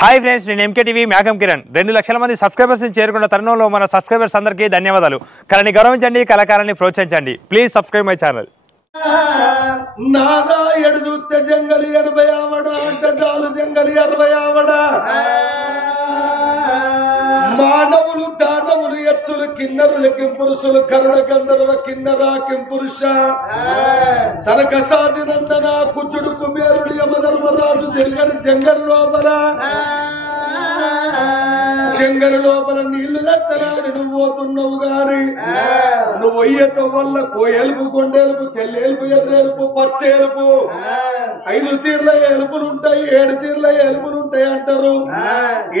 Hi friends, నేను MK TV మేఘం కిరణ్. 2 లక్షల మంది సబ్స్క్రైబర్స్ ని చేరుకున్న తరుణంలో మన సబ్స్క్రైబర్స్ అందరికీ ధన్యవాదాలు. కళని గౌరవించండి, కళాకారాన్ని ప్రోత్సహించండి. Please subscribe my channel. Narayana దూత జంగలి 80 ఆవడ అంటాలు జంగలి 60 ఆవడ మానవులు దానవులు ఎచ్చులు కిన్నరులు కింపురుషులు కరుణ గంధర్వ కిన్నరా కింపురుష సనక సాధినందన కుచుడు కుబేరుడు యమధర్మరాజు తిరగని జంగల్ లోపల నీళ్లు లెత్తనాని నువ్వు పోతున్నావు గాని నువ్వు ఒయ్యతో వల్ల కోయలుపు కొండెలుపు తెల్లేలుపు ఎర్రేలుపు పచ్చేలుపు 5 తీర్ల ఏలుపులుంటాయి 7 తీర్ల ఏలుపులుంటాయి అంటారు.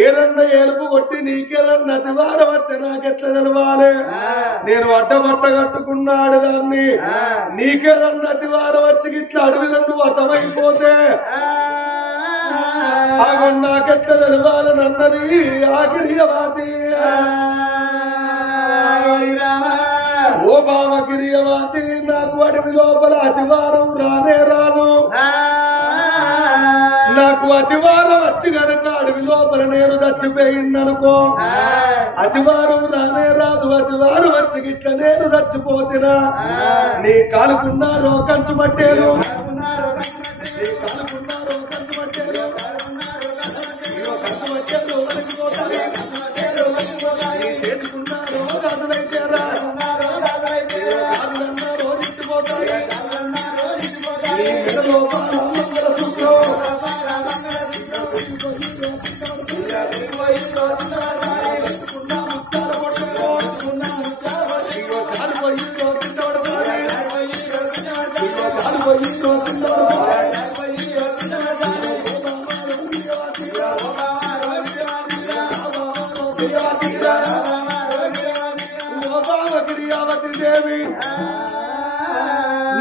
ఏరన్న ఏలుపు కొట్టి నీకేరన్న అతివారం వస్తే నాకెట్లా తెలవాలి? నేను అడ్డబట్ట కట్టుకున్నాడు దాన్ని నీకేరన్న అతివారం వచ్చి ఇట్లా అడవిలో నువ్వు అతమైపోతే నాకెట్లా తెలవాలని అన్నది ఆగిరియవాతి. ఓ బామ గిరియవాతి, నాకు అడవి లోపల అతివారం రానే రాదు. నాకు అతివారం వచ్చి గనక అడవి లోపల నేను చచ్చిపోయిందనుకో, అతివారం రానే రాదు. అతివారం వచ్చి గిట్ల నేను చచ్చిపోతున్నా నీ కాలుకున్నారో కంచు మట్టేరు, నీ కాలుకున్నారో కంచు మట్టేరు, చేతుకున్నారో కాదులైతేరా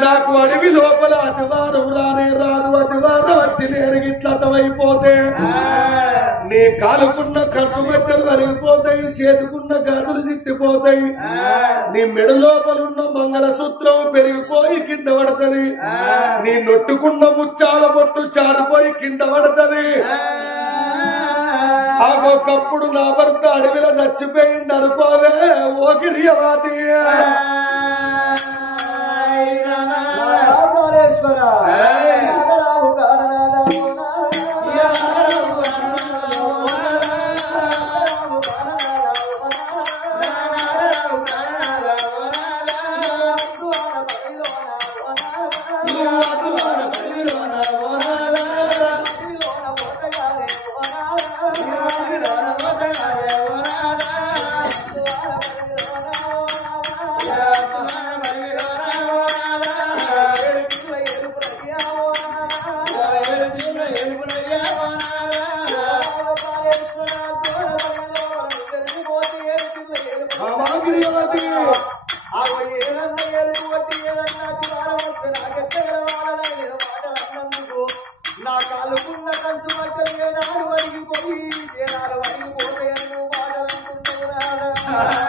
నాకు అడవి లోపల అతివారం రానే రాదు. అతివారం వచ్చి నేను గిట్లా అతమైపోతే నీ కాలుకున్న ఖర్చు పెట్టలు కలిగిపోతాయి, చేతుకున్న గాజులు తిట్టిపోతాయి, నీ మెడ లోపలున్న మంగళసూత్రం పెరిగిపోయి కింద పడతది, నీ నొట్టుకున్న ముచ్చాల బొట్టు చారిపోయి కింద పడతది. ఒకప్పుడు నా భర్త అడవిలో చచ్చిపోయింది అనుకోవే ఓ గిరియవాతి. నా కాలుకున్న కంచు మట్టలు ఏనాడు వరిగిపోయి చేరాలు వరిగిపోతాయని నువ్వు మాటలు అంటున్నావు.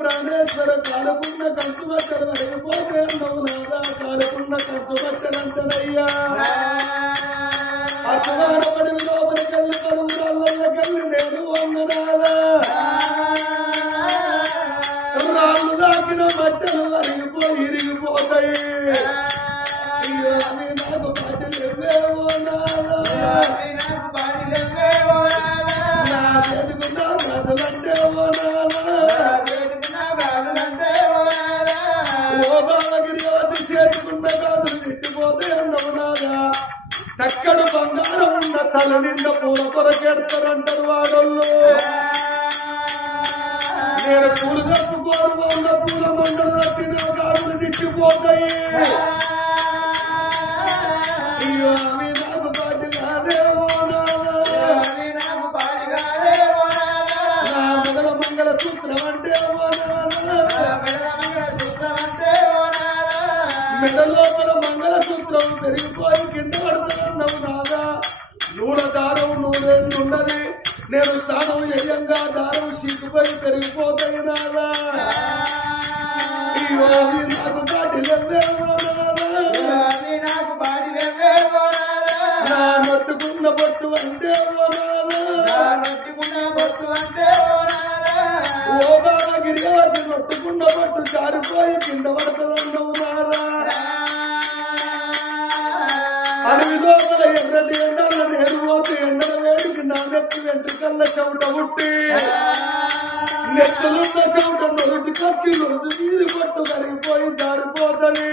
ప్రాణేశ్వర కాలకున్న కంచు బట్టలు వరగిపోతే నాదా కాలకున్న కంచు బట్టలంటనయ్యా అటువాడబడి లోపలికెళ్ళి పలువురాళ్ళకెళ్ళి నేను వందనాలా రాళ్ళు దాకిన బట్టలు వరిగిపోయి ఇరిగిపోతాయి అవి నాకు పాటలేవో నాదా నా చదువుకున్న బాధలంటే ఓ నాదా ఓ బాలగిరి చేతుకున్న గాజులు తిట్టిపోతే అన్నవు నాదా తక్కడు బంగారం ఉన్న తల నిండా పూల కొరకెడతారంటారు వాడోళ్ళు నేను పూలు తప్పుకోరు వాళ్ళ పూల మండలు తప్పిన గాజులు తిట్టిపోతాయి అయ్యో అవి నాకు పాటి కాదేవో నా మొదల మంగళ సూత్రం అంటే మెడ లోపల మంగళ సూత్రం పెరిగిపోయి కింద పడుతున్నావు నాదా నూల దారం నూనెన్నది నేను స్నానం చేయంగా దారం సీకుపోయి పెరిగిపోతాయి నాదా అయ్యో అవి నాకు పాటిలేవేవో నా నొట్టుకున్న బొట్టు అంటే ఓ బాలగిరి అది నొట్టుకున్న బొట్టు జారిపోయి కింద పడుతుందన్నవు నాదా అడవి లోపల ఎర్రటి ఎండల నేను పోతే ఎండల వేడికి నా నెత్తి వెంట్రుకల్ల చెవుట పుట్టి నెత్తులున్న చెవుట నొరుటి ఖర్చు నొరుటి తీరి పట్టు కరిగిపోయి జారిపోతుంది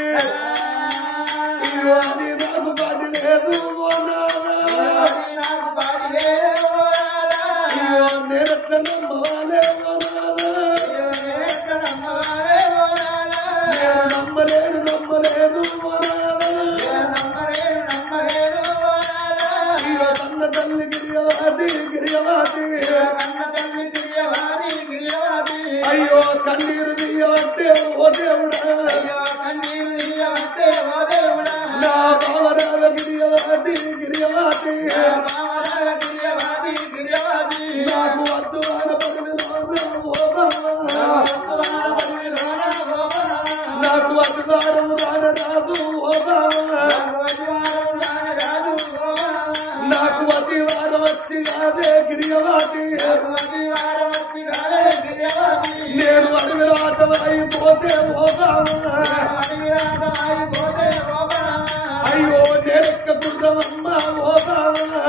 అది నాకు పాటి లేదు నేనెట్లా నమ్మవాలేవో నాదా నేను నమ్మలేను కన్న తల్లి గిరియవాది అయ్యో కన్నీరు దియ్యవట్టే ఓ దేవుడా నా బావరాల గిరియవాది నాకు వద్దు ఆయన పదవిలోన ఓ బావా నాకు అధికారం రాదు ఓ బావా నాకు అధివారం వచ్చి కాదే గిరియవాది నేను అడవి రాతమైపోతే ఓ బావా అయ్యో నేనెక్క గుర్రమమ్మ ఓ బావా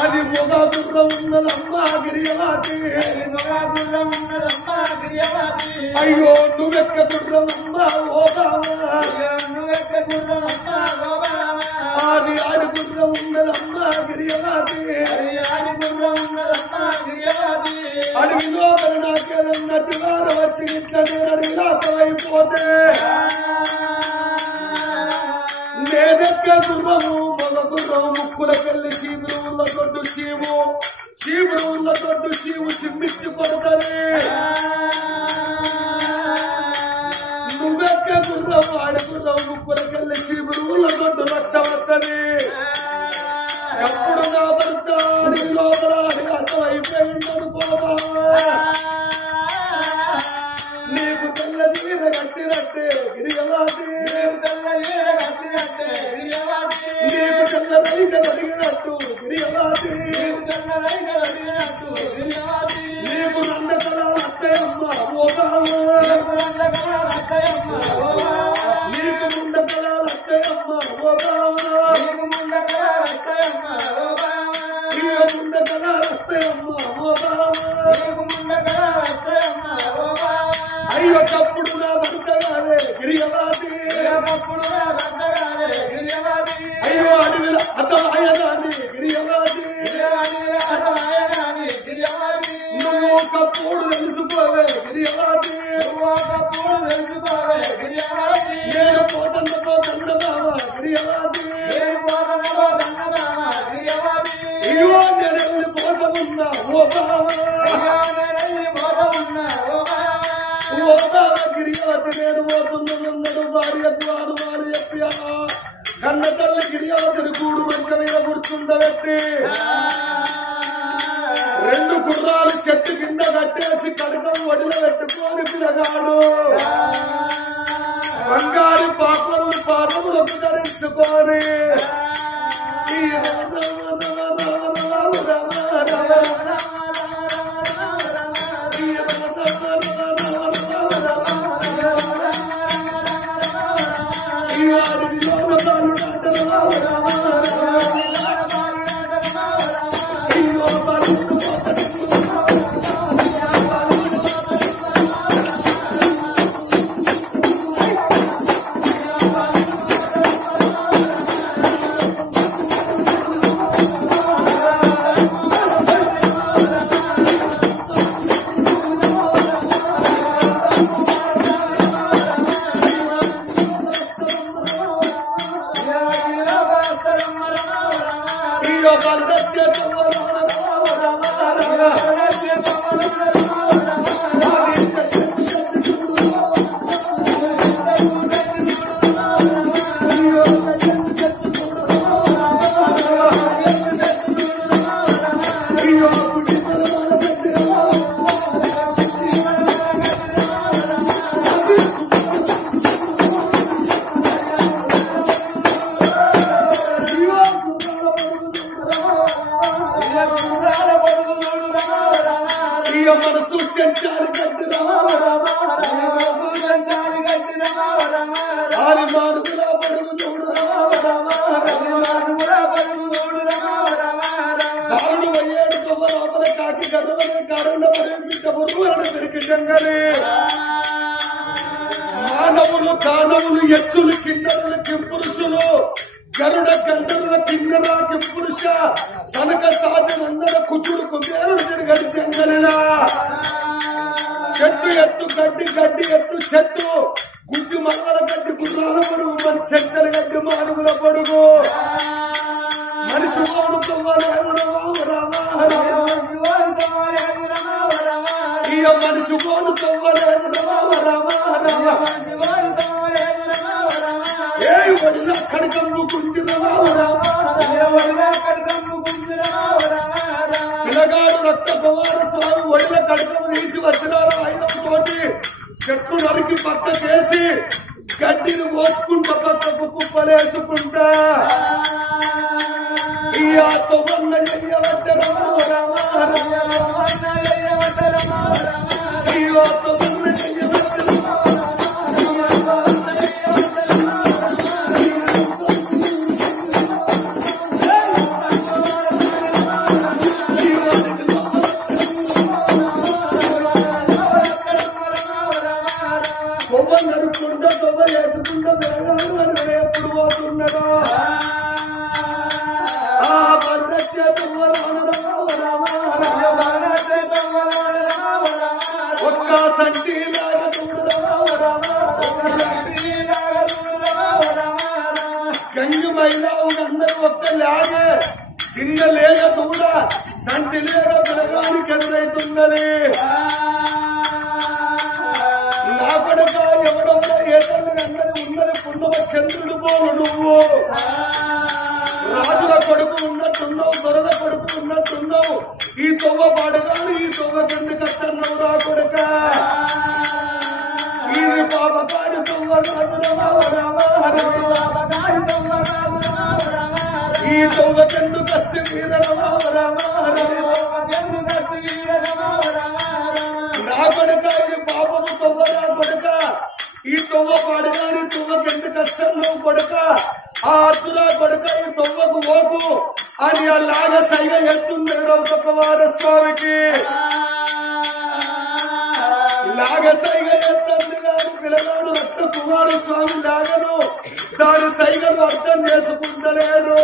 అది మొగ గుర్రం ఉన్నదమ్మా గిరియవాది అయ్యో నువ్వెక్క గుర్రమమ్మ ఓ బావా అది ఆడి గుర్రం ఉన్నదమ్మా గిరియవాది అడవి లోపల నాకేదన్నట్టు వారం వచ్చి ఇట్లా నేను అడవి రాతమైపోతే నేనెక్క గుర్రము మగ గుర్రము ముక్కులకెళ్ళి శీబురువుల తొడ్డు శీబురువుల తొడ్డు శీవు సిమ్మిచ్చి కొడతలే నువ్వెక్క గుర్రము ఆడి గుర్రము ముక్కులకెళ్ళి శీబురువుల తొడ్డు రక్తవత్తది ఎప్పుడు నా భర్త నీ లోపల అర్థమైపోయిందనుకోదా నీకు తెల్ల తీర కట్టినట్టే గిరియవాది నీకు తెల్ల రైక కలిగినట్టు గిరియవాది నీకు నందకల అత్తయమ్మ ఓ బావా నీకు ముందకల అత్తయమ్మ ఓ బావా ముందకల అత్తయమ్మ ఓ బావా అయ్యో తప్పుడు నా భర్త కాదే గిరియవాది అయ్యో అడవిల అతమాయనాన్ని గిరియవాది నువ్వు ఒకప్పుడు తెలుసుకోవే గిరియవాది నేను పోతన్న బావ గిరియవాది ఇగో నేను వెళ్ళిపోతా ఉన్నా ఓ బావ గిరియవతి నేను పోతున్నాడు భార్యకు అనుమాను చెప్పి కన్న తల్లి గిరియవతిని కూడు మంచ మీద కూర్చుండబెట్టి 2 గుర్రాలు చెట్టు కింద కట్టేసి కడకం ఒడిలో పెట్టుకొని పిలగాడు బంగారు పాపలు పాదములకు ధరించుకొని మానవులు కానవులు ఎచ్చులు కిన్నరులు కింపురుషులు గరుడ గంధర్వ కిన్నర కింపురుష సనక సాధనందర కుచుడు కుబేరుడు తిరగడి జంగలిలా చెట్టు ఎత్తు గడ్డి గడ్డి ఎత్తు చెట్టు గుడ్డి మరవల గడ్డి గుర్రాల పొడుగు మన చెట్టల గడ్డి మానుగుల పొడుగు మనిషి వాడు తవ్వలేదు మనిషి వాడు తవ్వలేదు వడిన కడకమ్ము పిల్లగాడు రక్త కుమార స్వామి వడిన కడకము తీసి వచ్చినారు ఆయుధంతోటి చెట్లు నరికి పక్క చేసి గడ్డిని మోసుకుంటా పక్కకు కుప్పలేసుకుంటా ఈ ఆత్మన్న చెయ్యవద్ద ఈ ఆత్మన్న చెయ్యవద్ద నరుకుంటా తొవ్వ వేసుకుంటా వేగాడు ఎప్పుడు పోతున్నాడా ఆ బర్రెచ్చే తొవ్వ ఒక్క సంటి లాగా గంజు మైలావు అందరూ ఒక్క లాగే చిన్న లేక తూడ సంటి లేక పిలగానికి ఎదురైతున్నది నా కొడుక ఎవడన్నా ఏ తల్లి అన్నది ఉన్నది పున్నమ చంద్రుడు పోను నువ్వు రాజుల కొడుకు ఉన్నట్టున్నావు దొరల కొడుకు ఉన్నట్టున్నావు ఈ తొవ్వ పాడగాను ఈ తొవ్వ కింద కట్టన్నావు నా కొడుక ఇది పాపకారి తొవ్వ ఈ తొవ్వ కింద కస్తి మీద నా కొడుక ఇది పాపము తొవ్వ నా కొడుక ఈ తొవ్వ పాడగాని తొవ్వ కింద కష్టన్నావు కొడుక ఆ అద్దులా కొడుక ఈ తొవ్వకు ఓకు అని అలాగా సైగ ఎత్తున్నాడు ఒక కుమారస్వామికి లాగ సైగ ఎత్తంది కాదు పిల్లగాడు రక్త కుమారస్వామి లాగను దాని సైగను అర్థం చేసుకుంటలేడు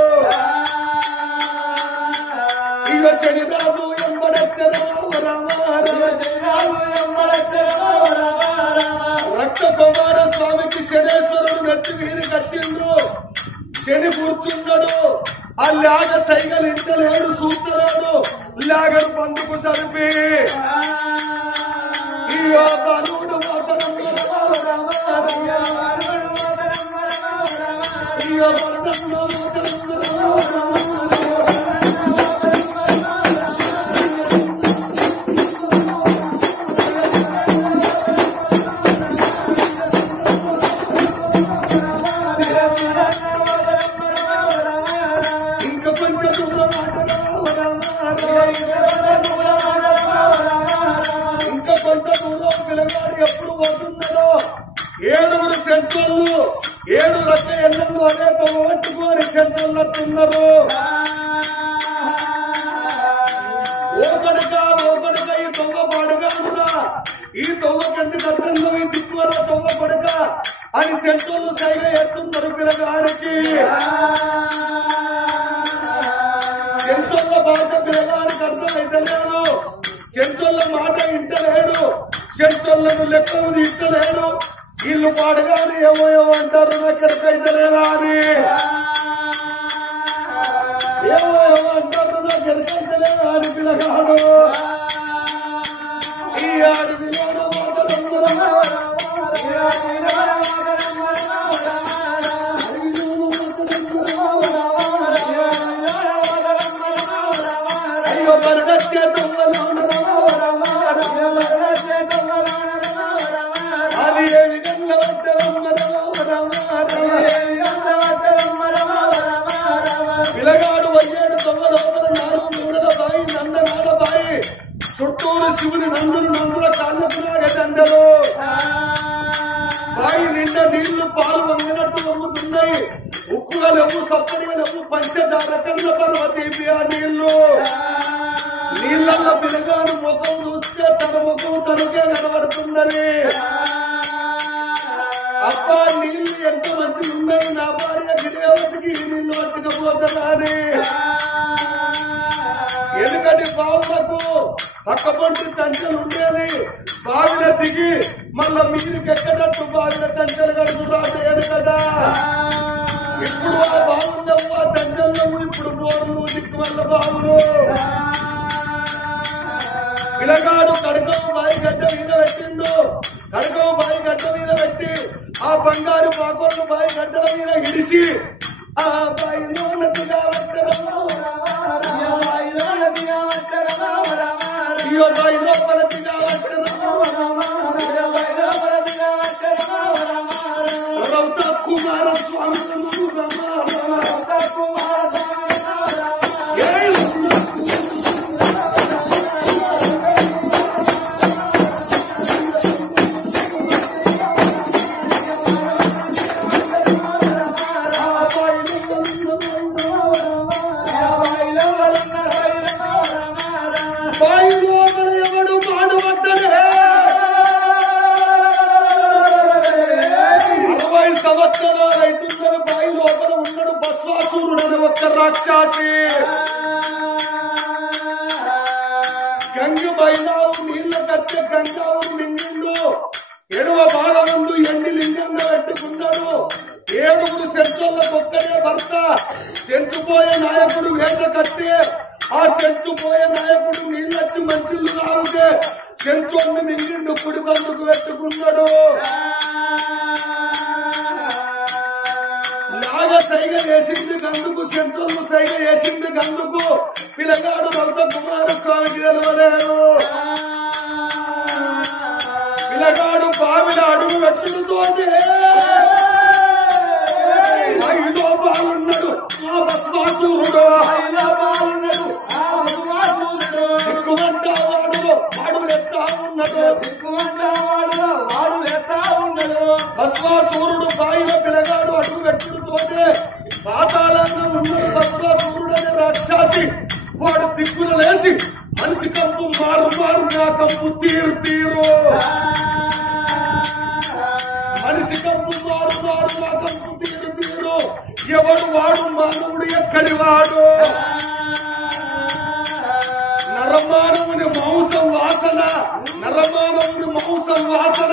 ఇక శనిరాజు ఎంబడచ్చరా రక్త కుమారస్వామి స్వామికి శనేశ్వరుడు నెత్తి మీదకి వచ్చిండు. శని కూర్చున్నాడు. ఆ లాగ సైగలు ఇంటలేడు, చూస్తలేడు. లాగడు పందుకు చదివి బలుడు ఎప్పుడు పోతున్నాడో 7 సెంట్రల్లు 7 లక్ష ఎన్నెళ్ళు అదే పట్టుకొని సెంట్రల్ వస్తున్నారు. ఓకడక ఈ తొవ్వ పడగా ఈ తొవ్వకెందుకు అర్థంలో ఈ దిక్కువల తొవ్వ పడక అని సెంట్రల్ సైగ ఎత్తున్నారు పిల్లగారికి. సెంట్రల్ భాష పిల్లగానికి అర్థమైతే లేదు. సెంట్రల్ మాట ఇంటలేడు. సెంట్రల్లను లెక్కలు తీస్తలేడు. ఇల్లు పాడగానే ఏమో అంటారు, నాకెరకైతే లేదా అని ఏమో అంటారు, నాకెరకైతే లేదా అని పిల్లగాడు. ఈ అడవిలోనూ అయ్యో బరగచ్చే పిల్లగాడు 7 తొవ్వల 4 మూడల బాయి నందనాల బాయి చుట్టూరు శివుని నందుల కాళ్ళకు నాగందరు. బాయి నిండా నీళ్లు పాలు వంగినట్టు వంగుతున్నాయి. ఉప్పుగా లేవు, సప్పడిగా లేవు, పంచదార కన్న పర్వతీ ఆ నీళ్లు. నీళ్ళల్లో పిల్లగాడు ముఖం చూస్తే తన ముఖం తనకే కనబడుతున్నది. అబ్బా నీళ్లు ఎంత మంచిగా ఉన్నాయి, నా భార్య గిరేవతికి ఈ నీళ్లు పట్టుకపోతున్నాని. ఎందుకంటే బావులకు పక్క పంటి తంచెలు ఉండేది. బావిలో దిగి మళ్ళా మీదికి ఎక్కడట్టు బావిలో తంచెలు కడుగురాలేదు కదా. ఇప్పుడు ఆ బావులు ఆ తంచెలు ఇప్పుడు బోర్లు దిక్కు వల్ల బావులు. పిల్లగాడు కడకం బాయి గడ్డ మీద పెట్టిండు. కడకం బాయి గడ్డ మీద పెట్టి ఆ బంగారు పాకోళ్ళు బాయి గడ్డల మీద ఇడిసి ఆ బాయిలో నదిగా బాయిలో పలతిగా రౌత కుమార స్వామి రైతున్నారు. బాయి లోపల ఉన్నాడు బస్వాసురుడు అని ఒక్క రాక్షసి. గంగు బైలావు నీళ్ల కట్టె గంగావు మింగిండు. ఎడవ భాగమందు ఎండి లింగంగా పెట్టుకున్నాడు. 7 సెంచులకు ఒక్కడే భర్త. సెంచుపోయే నాయకుడు వేట కట్టే. ఆ సెంచుపోయే నాయకుడు నీళ్ళొచ్చి మంచిళ్ళు రావుతే సెంచోన్ని మింగిండు. కుడి బందుకు పెట్టుకున్నాడు. లాగా సైగ వేసింది గందుకు, సెంట్రల్ సైగ వేసింది గందుకు. పిల్లగాడు రౌత కుమారస్వామికి తెలవలేదు. పిల్లగాడు బావిలో అడుగు పెట్టినతోనే ఐలో బాగున్నాడు ఆ భస్మాసురుడు. దిక్కుమంటా వాడు వాడు ఎత్తా ఉన్నాడు. భస్మాసురుడు బాయిలో పిల్లగాడు అడుగు పెట్టుతోనే పాతాళంగా ఉన్నాడు. భస్మాసురుడు అనే రాక్షసి వాడు దిక్కున లేసి మనిషి కంపు మారు నా కంపు తీరు మనిషి కంపు మారు నా కంపు తీరు. ఎవడు వాడు మానవుడు ఎక్కడి వాడు. నరమానవుని మాంసం వాసన నరమానవుని మాంసం వాసన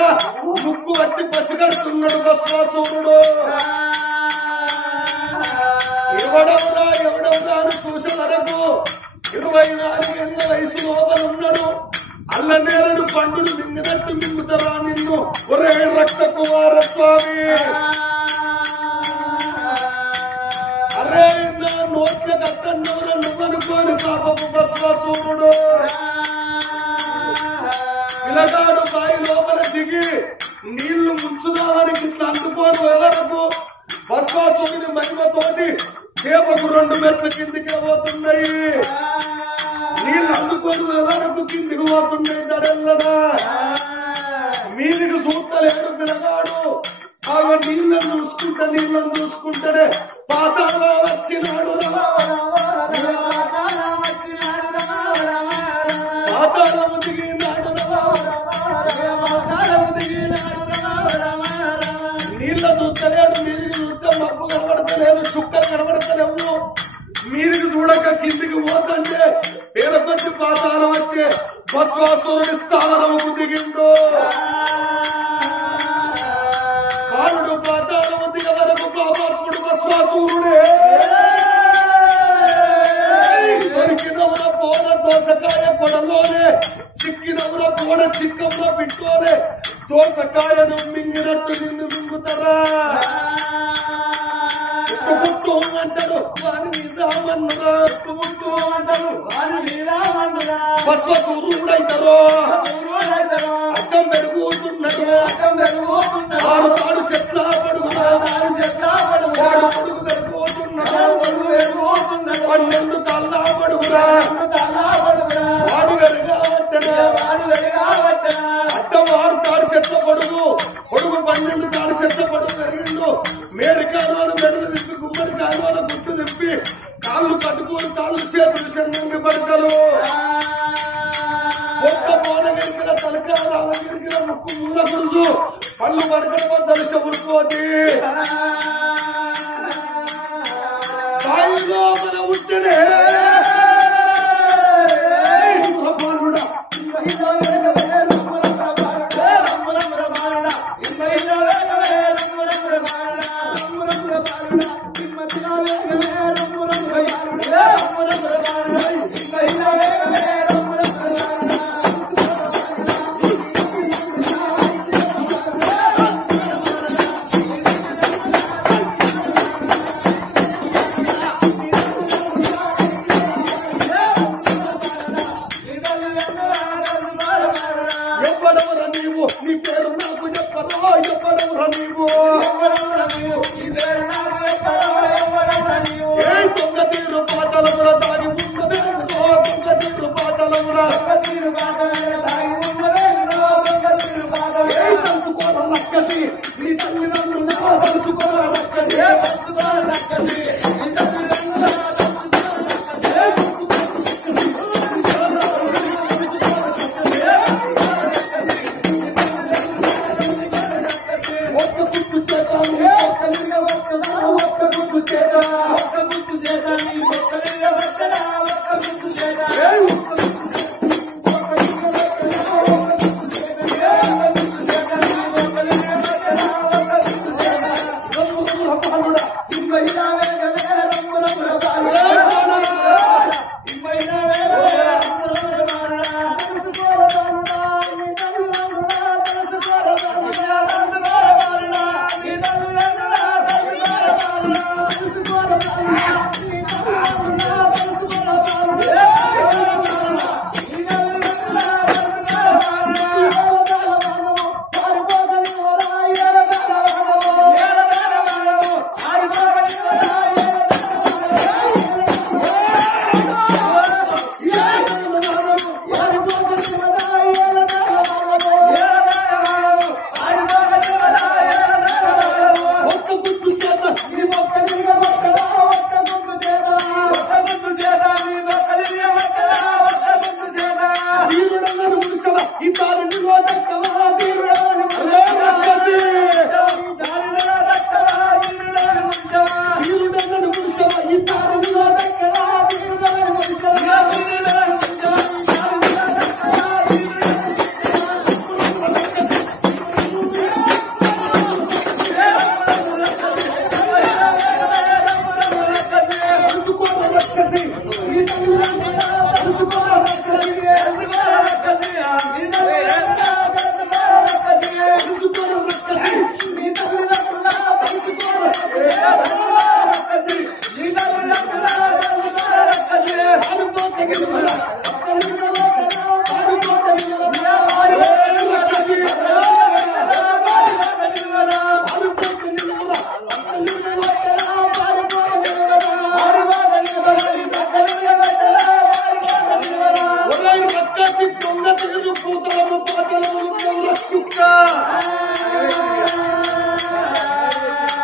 ముక్కు వట్టి పసిగడుతున్నాడు భస్మాసురుడు. ఎవడవురా అని చూసే వరకు 24 ఏళ్ల వయసు లోపలున్నాడు. అల్ల నేరడు పండును మింగినట్టు మింగుతారా నిన్ను ఒరే రక్త కుమారస్వామి. అరే నా నోట్ల కత్తన్నవరా నువ్వనుకోని పాపపు భస్మాసురుడు. పిల్లగాడు బాయి లోపల దిగి నీళ్లు ముంచుదామని ఇట్లా అందుకోను ఎవరకు భస్మాసురుని మహిమతోటి చేపకు 2 మెట్ల కిందికి పోతున్నాయి. నీళ్ళు అందుకొని ఎవరకు కిందికి పోతున్నాయి. ధరెల్లడా మీదికి చూస్తలేడు పిల్లగాడు. బాగా నీళ్ళను చూసుకుంటాడే పాతాళ వచ్చినాడు. పాతాళము దిగినాడు. నీళ్ళ చూస్తలేడు. మీదికి చూస్తే మబ్బు కనబడతలేదు, చుక్కలు కనబడతలేవు. మీదికి చూడక కిందికి పోతంటే పేద కొద్ది పాతాళం వచ్చే భస్మాసురుడి స్థావరముకు దిగిండు. బాలుడు పాతాళము దిగ వరకు పాపాత్ముడు భస్మాసురుడే. దొరికినవుల పోల దోసకాయ కొడలోనే, చిక్కినవుల పోడ చిక్కంలో పిట్టోనే దోసకాయను మింగినట్టు నిన్ను మింగుతారా. పుట్టు అంటాడు వాని మీద మన్నురా. పుట్టు అంటాడు వాని మీద మన్నురా. భస్మాసురుడైతారో అడ్డం పెరుగుతున్నాడు. 6 తాడు చెట్ల పడుగురా. వాడు పడుగు పెరుగుతున్నాడు. 12 తాళ్ళ పడుగురా. వాడు వెరగావట్టడా. అడ్డం 6 తాడు చెట్ల పొడుగు 12 తాడు చెట్ల పొడుగు పెరిగిండు. మేడి కాలువలు మెడలు తిప్పి గుమ్మడి కాలువల గుట్టు తిప్పి కాళ్ళు కట్టుకుని తాళ్ళు చేతులు చెందండి బడకలు. ఒక్క పోన గిరికిన తలకాల గిరికిన ముక్కు మూల గురుసు పళ్ళు బడకల వద్దలు చెబురుకోతి. బాయిలో మన ఉట్టినే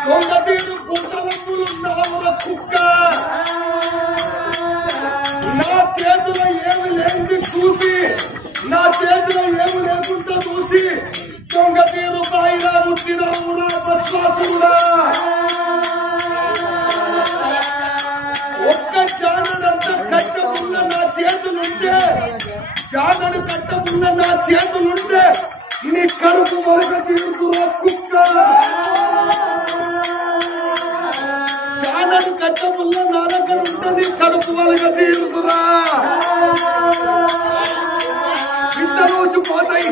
కొండ తీరు పుట్టలప్పులున్నావుర కుక్క నా చేతిలో ఏమి లేని చూసి నా చేతిలో ఏమి లేకుండా చూసి దొంగ తీరు బాయిలా పుట్టినవురా బస్వాసుడా ఒక్క జానడంత కట్టమున్న నా చేతులుంటే జానడు కట్టమున్న నా చేతులుంటే నీ కడుపు మొలక తీరుతురా కుక్క జానడు కట్టమున్న నా దగ్గర ఉంటే నీ కడుపు మొలక తీరుతురా ఇంతలోచిపోతాయి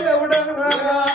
దేవుడా